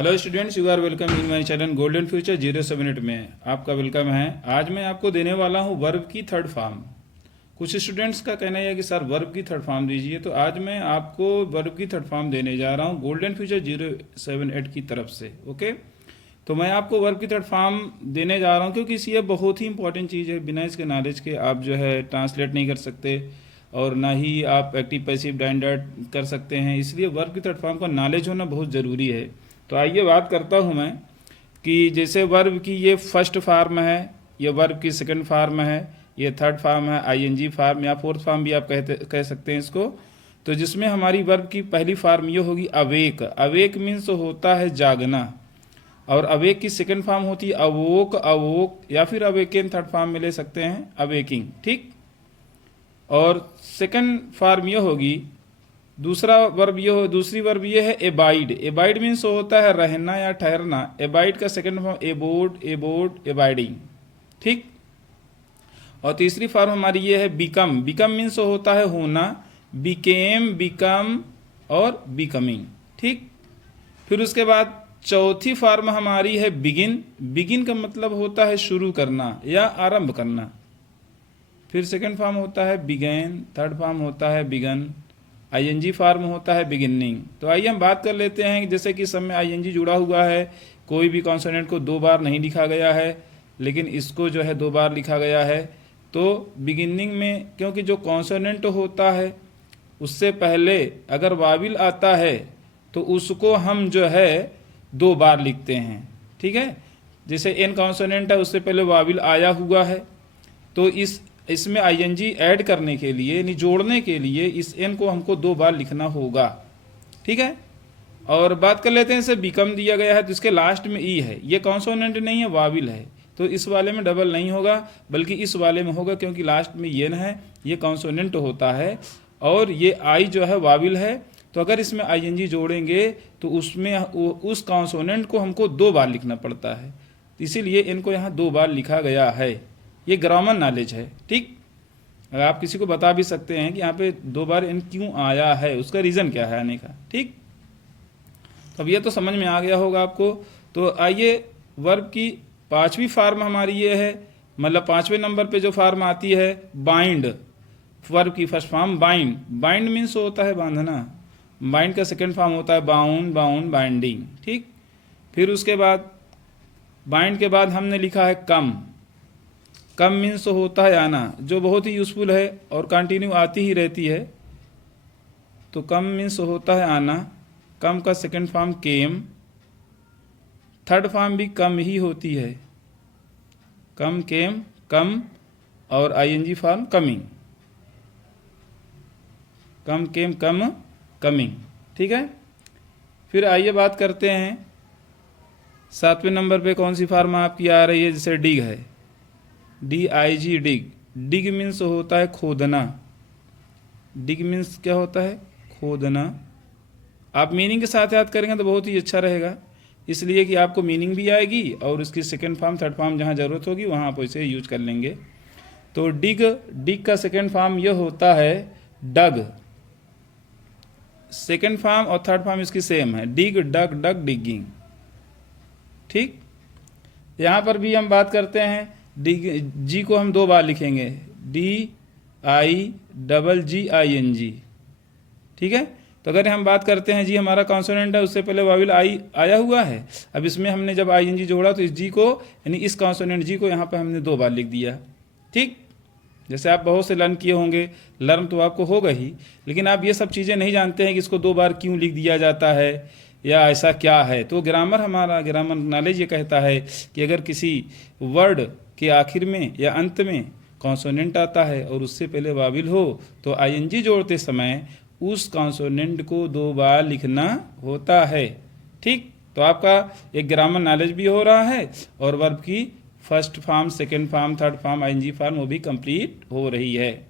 Hello students, you are welcome in my channel golden future 07 में आपका welcome है। आज मैं आपको देने वाला हूं वर्ब की थर्ड फॉर्म। कुछ स्टूडेंट्स का कहना है कि सर वर्ब की थर्ड फॉर्म दीजिए, तो आज मैं आपको वर्ब की थर्ड फॉर्म देने जा रहा हूं गोल्डन फ्यूचर 078 की तरफ से। ओके, तो मैं आपको वर्ब की थर्ड फॉर्म देने जा रहा हूं क्योंकि ये बहुत ही इंपॉर्टेंट चीज़ है। बिना इसके नॉलेज के आप जो है ट्रांसलेट नहीं कर सकते और ना ही आप एक्टिव पैसिव डायरेक्ट कर सकते हैं। इसलिए वर्ब की थर्ड फॉर्म का नॉलेज होना बहुत ज़रूरी है। तो आइए बात करता हूं मैं कि जैसे वर्ब की ये फर्स्ट फॉर्म है, ये वर्ब की सेकंड फॉर्म है, ये थर्ड फॉर्म है आईएनजी फॉर्म या फोर्थ फॉर्म भी आप कह सकते हैं इसको। तो जिसमें हमारी वर्ब की पहली फॉर्म ये होगी अवेक। अवेक मीन्स होता है जागना, और अवेक की सेकंड फॉर्म होती है अवोक। अवोक या फिर अवेकन थर्ड फॉर्म में ले सकते हैं अवेकिंग, ठीक। और सेकंड फॉर्म ये होगी, दूसरी वर्ब ये है एबाइड। एबाइड मीन्स होता है रहना या ठहरना। एबाइड का सेकंड फॉर्म एबोर्ड, एबोर्ड, एबाइडिंग, ठीक। और तीसरी फॉर्म हमारी ये है बिकम। बिकम मीन्स होता है होना, बिकेम, बिकम और बिकमिंग, ठीक। फिर उसके बाद चौथी फॉर्म हमारी है बिगिन। बिगिन का मतलब होता है शुरू करना या आरंभ करना। फिर सेकंड फॉर्म होता है बिगैन, थर्ड फॉर्म होता है बिगन, आईएनजी फॉर्म होता है बिगिनिंग। तो आइए हम बात कर लेते हैं, जैसे कि सब में आईएनजी जुड़ा हुआ है, कोई भी कॉन्सोनेंट को दो बार नहीं लिखा गया है, लेकिन इसको जो है दो बार लिखा गया है। तो बिगिनिंग में क्योंकि जो कॉन्सोनेंट होता है उससे पहले अगर वाविल आता है तो उसको हम जो है दो बार लिखते हैं, ठीक है। जैसे एन कॉन्सोनेंट है, उससे पहले वाविल आया हुआ है, तो इसमें आईएनजी ऐड करने के लिए यानी जोड़ने के लिए इस एन को हमको दो बार लिखना होगा, ठीक है। और बात कर लेते हैं, इसे बिकम दिया गया है तो इसके लास्ट में ई है, ये कॉन्सोनेंट नहीं है, वाविल है, तो इस वाले में डबल नहीं होगा बल्कि इस वाले में होगा, क्योंकि लास्ट में ये न है, ये कॉन्सोनेंट होता है और ये आई जो है वाविल है। तो अगर इसमें आईएनजी जोड़ेंगे तो उसमें उस कॉन्सोनेंट को हमको दो बार लिखना पड़ता है, इसीलिए इनको यहाँ दो बार लिखा गया है। ये ग्रामर नॉलेज है, ठीक। अगर आप किसी को बता भी सकते हैं कि यहाँ पे दो बार इन क्यों आया है, उसका रीज़न क्या है आने का, ठीक। अब ये तो समझ में आ गया होगा आपको। तो आइए वर्ब की पांचवी फॉर्म हमारी ये है, मतलब पांचवें नंबर पे जो फॉर्म आती है बाइंड। वर्ब की first form bind. Bind means होता है बांधना। बाइंड का सेकंड फॉर्म होता है बाउंड, बाउंड, बाइंडिंग, ठीक। फिर उसके बाद बाइंड के बाद हमने लिखा है कम। कम मीन्स होता है आना, जो बहुत ही यूजफुल है और कंटिन्यू आती ही रहती है। तो कम मीन्स होता है आना। कम का सेकंड फॉर्म केम। थर्ड फॉर्म भी कम ही होती है, कम, केम, कम, और आईएनजी फॉर्म कमिंग। कम, केम, कम, कमिंग, ठीक है। फिर आइए बात करते हैं सातवें नंबर पे कौन सी फॉर्म आपकी आ रही है, जैसे डिग है, DIG, डिग। डिग मीन्स होता है खोदना। डिग मीन्स क्या होता है, खोदना। आप मीनिंग के साथ याद करेंगे तो बहुत ही अच्छा रहेगा, इसलिए कि आपको मीनिंग भी आएगी और उसकी सेकंड फॉर्म थर्ड फॉर्म जहाँ ज़रूरत होगी वहाँ आप इसे यूज कर लेंगे। तो डिग, डिग का सेकंड फॉर्म यह होता है डग। सेकंड फॉर्म और थर्ड फॉर्म इसकी सेम है, डिग, डग, डग, डिगिंग, ठीक। यहाँ पर भी हम बात करते हैं, डिग, जी को हम दो बार लिखेंगे, DIGGING, ठीक है। तो अगर हम बात करते हैं जी हमारा कॉन्सोनेंट है, उससे पहले वाविल आई आया हुआ है, अब इसमें हमने जब आईएनजी जोड़ा तो इस जी को यानी इस कॉन्सोनेंट जी को यहाँ पे हमने दो बार लिख दिया, ठीक। जैसे आप बहुत से लर्न किए होंगे, लर्न तो आपको होगा ही, लेकिन आप ये सब चीज़ें नहीं जानते हैं कि इसको दो बार क्यों लिख दिया जाता है या ऐसा क्या है। तो ग्रामर, हमारा ग्रामर नॉलेज ये कहता है कि अगर किसी वर्ड के आखिर में या अंत में कॉन्सोनेंट आता है और उससे पहले वाविल हो तो आईएनजी जोड़ते समय उस कॉन्सोनेंट को दो बार लिखना होता है, ठीक। तो आपका एक ग्रामर नॉलेज भी हो रहा है और वर्ब की first form, second form, third form, ING form वो भी कंप्लीट हो रही है।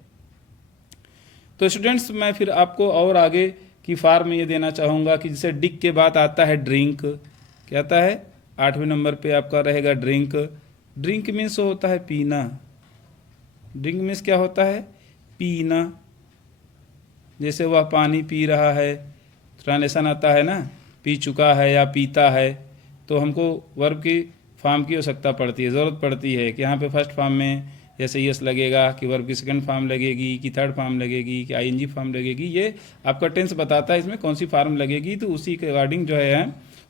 तो स्टूडेंट्स मैं फिर आपको और आगे की फॉर्म में ये देना चाहूँगा कि जैसे डिक के बाद आता है ड्रिंक। क्या आता है, आठवें नंबर पे आपका रहेगा ड्रिंक। ड्रिंक मीन्स होता है पीना। ड्रिंक मीन्स क्या होता है, पीना। जैसे वह पानी पी रहा है, ट्रांसलेशन आता है ना, पी चुका है या पीता है, तो हमको वर्ब की फॉर्म की आवश्यकता पड़ती है, ज़रूरत पड़ती है कि यहाँ पे फर्स्ट फॉर्म में जैसे यस लगेगा, कि वर्ब की सेकंड फॉर्म लगेगी, कि थर्ड फॉर्म लगेगी, कि आईएनजी फॉर्म लगेगी। ये आपका टेंस बताता है इसमें कौन सी फॉर्म लगेगी, तो उसी के अकॉर्डिंग जो है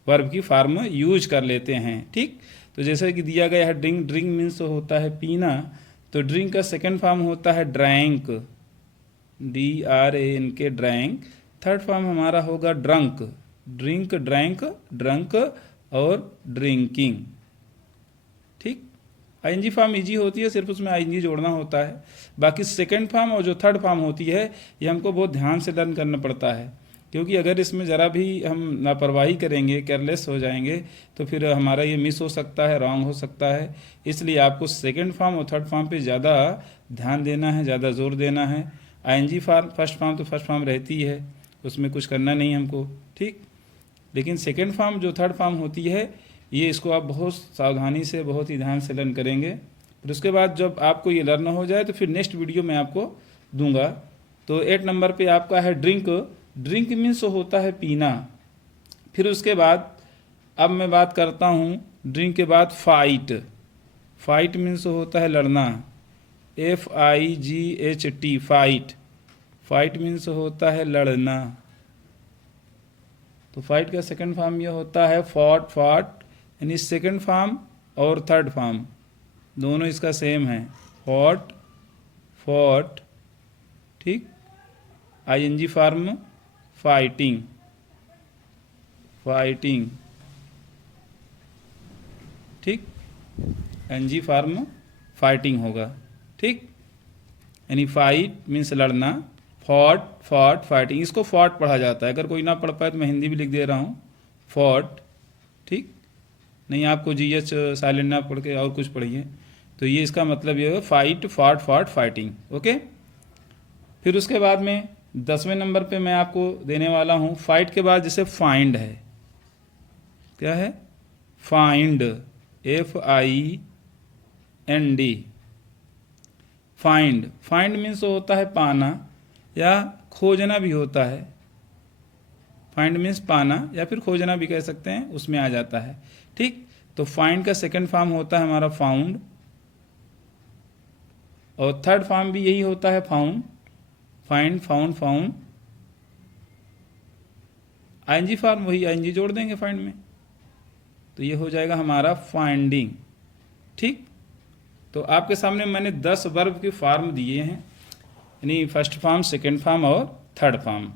वर्ब की फॉर्म यूज कर लेते हैं। ठीक, तो जैसे कि दिया गया है ड्रिंक, ड्रिंक मीन्स होता है पीना, तो ड्रिंक का सेकंड फॉर्म होता है drank, DRANK drank. Third form हमारा होगा ड्रंक, ड्रिंक, ड्रैंक, ड्रंक और ड्रिंकिंग। ठीक, आईएनजी फॉर्म इजी होती है, सिर्फ उसमें आईएनजी जोड़ना होता है। बाकी सेकंड फॉर्म और जो थर्ड फॉर्म होती है ये हमको बहुत ध्यान से लर्न करना पड़ता है, क्योंकि अगर इसमें ज़रा भी हम लापरवाही करेंगे, केयरलेस हो जाएंगे, तो फिर हमारा ये मिस हो सकता है, रॉन्ग हो सकता है। इसलिए आपको सेकंड फॉर्म और थर्ड फॉर्म पे ज़्यादा ध्यान देना है, ज़्यादा जोर देना है। आईएनजी फॉर्म फर्स्ट फॉर्म तो फर्स्ट फॉर्म रहती है, उसमें कुछ करना नहीं हमको। ठीक, लेकिन सेकंड फॉर्म जो थर्ड फॉर्म होती है ये इसको आप बहुत सावधानी से, बहुत ही ध्यान से लर्न करेंगे। फिर उसके बाद जब आपको ये लर्न हो जाए तो फिर नेक्स्ट वीडियो में आपको दूंगा। तो 8 नंबर पे आपका है ड्रिंक, ड्रिंक मीन्स होता है पीना। फिर उसके बाद अब मैं बात करता हूँ ड्रिंक के बाद फाइट, फाइट मीन्स होता है लड़ना, FIGHT फाइट, फाइट मीन्स होता है लड़ना। तो फाइट का सेकंड फॉर्म ये होता है फॉट, फॉट, यानी सेकंड फॉर्म और थर्ड फॉर्म दोनों इसका सेम है, फॉट, फॉट। ठीक, आईएनजी फॉर्म फाइटिंग, फाइटिंग। ठीक, एनजी फॉर्म फाइटिंग होगा। ठीक, यानी फाइट मीन्स लड़ना, फॉट, फॉट, फाइटिंग। इसको फॉट पढ़ा जाता है, अगर कोई ना पढ़ पाए तो मैं हिंदी भी लिख दे रहा हूँ, फॉट। ठीक, नहीं आपको GH साइलेंट ना पढ़ के और कुछ पढ़िए, तो ये इसका मतलब ये है fight, fought, fought, fighting. Okay, फिर उसके बाद में 10वें नंबर पे मैं आपको देने वाला हूँ फाइट के बाद जैसे फाइंड है, क्या है, find, FIND, find. Find means होता है पाना या खोजना भी होता है, फाइंड मीन्स पाना या फिर खोजना भी कह सकते हैं, उसमें आ जाता है। ठीक, तो फाइंड का सेकंड फॉर्म होता है हमारा फाउंड, और थर्ड फॉर्म भी यही होता है found, find, found, found. ING form वही आईएनजी जोड़ देंगे फाइंड में, तो ये हो जाएगा हमारा फाइंडिंग। ठीक, तो आपके सामने मैंने 10 वर्ब के फॉर्म दिए हैं, यानी फर्स्ट फॉर्म, सेकंड फॉर्म और थर्ड फॉर्म।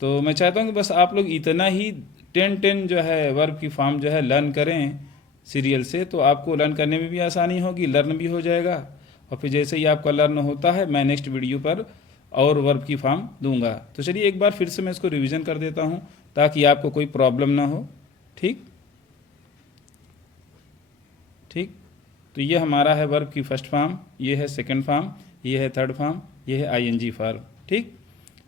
तो मैं चाहता हूँ कि बस आप लोग इतना ही 10 जो है वर्ब की फॉर्म जो है लर्न करें सीरियल से, तो आपको लर्न करने में भी आसानी होगी, लर्न भी हो जाएगा। और फिर जैसे ही आपका लर्न होता है मैं नेक्स्ट वीडियो पर और वर्ब की फॉर्म दूंगा। तो चलिए एक बार फिर से मैं इसको रिवीजन कर देता हूँ ताकि आपको कोई प्रॉब्लम ना हो। ठीक, ठीक, तो ये हमारा है वर्ब की फर्स्ट फॉर्म, ये है सेकंड फॉर्म, ये है थर्ड फॉर्म, ये है आईएनजी फॉर्म। ठीक,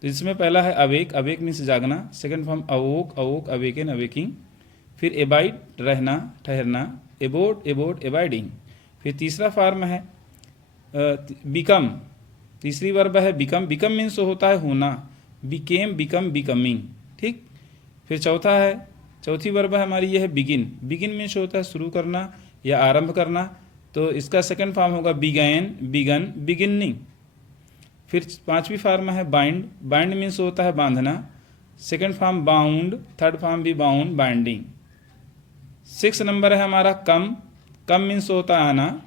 तो इसमें पहला है अवेक, अवेक मीन्स जागना, सेकंड फॉर्म अवोक, अवोक, अवेकन, अवेकिंग। फिर एबाइड, रहना, ठहरना, एबोड, एबोड, एबाइडिंग। फिर तीसरा फॉर्म है बिकम, तीसरी वर्ब है बिकम, बिकम मीन्स होता है होना, बिकेम, बिकम, बिकमिंग। ठीक, फिर चौथा है, चौथी वर्ब है हमारी ये है बिगिन, बिगिन मीन्स होता है शुरू करना या आरंभ करना, तो इसका सेकंड फॉर्म होगा बिगैन, बिगन, बिगिनिंग। फिर पांचवी फॉर्म है बाइंड, बाइंड मीन्स होता है बांधना, second form bound, third form भी बाउंड, बाइंडिंग। 6 नंबर है हमारा कम, कम मीन्स होता है आना,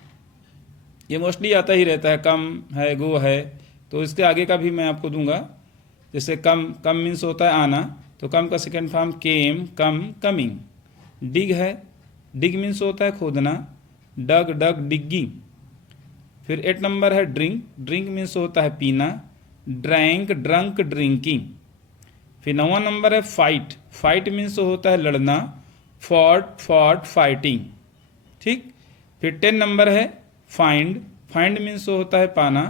ये मोस्टली आता ही रहता है, कम है, गो है, तो इसके आगे का भी मैं आपको दूंगा। जैसे कम, कम मीन्स होता है आना, तो कम का सेकंड फॉर्म केम, कम, कमिंग। डिग है, डिग मीन्स होता है खोदना, डग, डग, डिगिंग। फिर 8 नंबर है ड्रिंक, ड्रिंक मीन्स होता है पीना, ड्रैंक, ड्रंक, ड्रिंकिंग। फिर 9वां नंबर है फाइट, फाइट मीन्स होता है लड़ना, फॉट, फॉट, फाइटिंग। ठीक, फिर 10 नंबर है फाइंड, फाइंड मीन्स होता है पाना,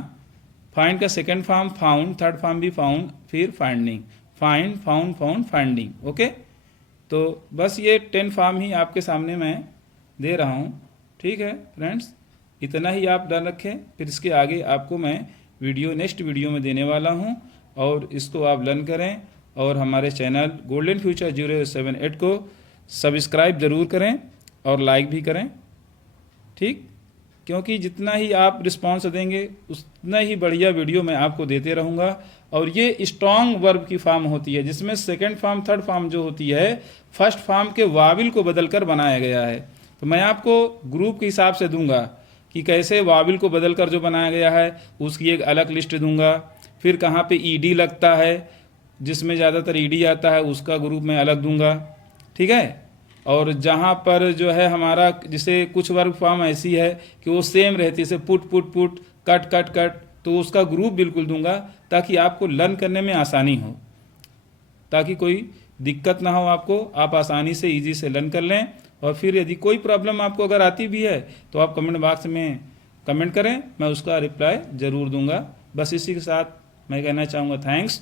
फाइंड का second form found, third form भी फाउंड, फिर finding, find, found, found, finding. Okay, तो बस ये 10 फॉर्म ही आपके सामने मैं दे रहा हूँ। ठीक है फ्रेंड्स, इतना ही आप ध्यान रखें, फिर इसके आगे आपको मैं वीडियो नेक्स्ट वीडियो में देने वाला हूँ, और इसको आप लर्न करें और हमारे चैनल गोल्डन फ्यूचर 078 को सब्सक्राइब ज़रूर करें और लाइक भी करें, ठीक, क्योंकि जितना ही आप रिस्पांस देंगे उतना ही बढ़िया वीडियो मैं आपको देते रहूँगा। और ये स्ट्रॉन्ग वर्ब की फॉर्म होती है, जिसमें सेकंड फॉर्म थर्ड फॉर्म जो होती है फर्स्ट फॉर्म के वाविल को बदलकर बनाया गया है। तो मैं आपको ग्रुप के हिसाब से दूंगा कि कैसे वाविल को बदलकर जो बनाया गया है उसकी एक अलग लिस्ट दूंगा। फिर कहाँ पे ईडी लगता है, जिसमें ज़्यादातर ईडी आता है उसका ग्रुप मैं अलग दूंगा, ठीक है। और जहाँ पर जो है हमारा, जैसे कुछ वर्ब फॉर्म ऐसी है कि वो सेम रहती है, जैसे put put put, cut cut cut, तो उसका ग्रुप बिल्कुल दूंगा ताकि आपको लर्न करने में आसानी हो, ताकि कोई दिक्कत ना हो आपको, आप आसानी से इजी से लर्न कर लें। और फिर यदि कोई प्रॉब्लम आपको अगर आती भी है तो आप कमेंट बॉक्स में कमेंट करें, मैं उसका रिप्लाई ज़रूर दूंगा। बस इसी के साथ मैं कहना चाहूँगा थैंक्स।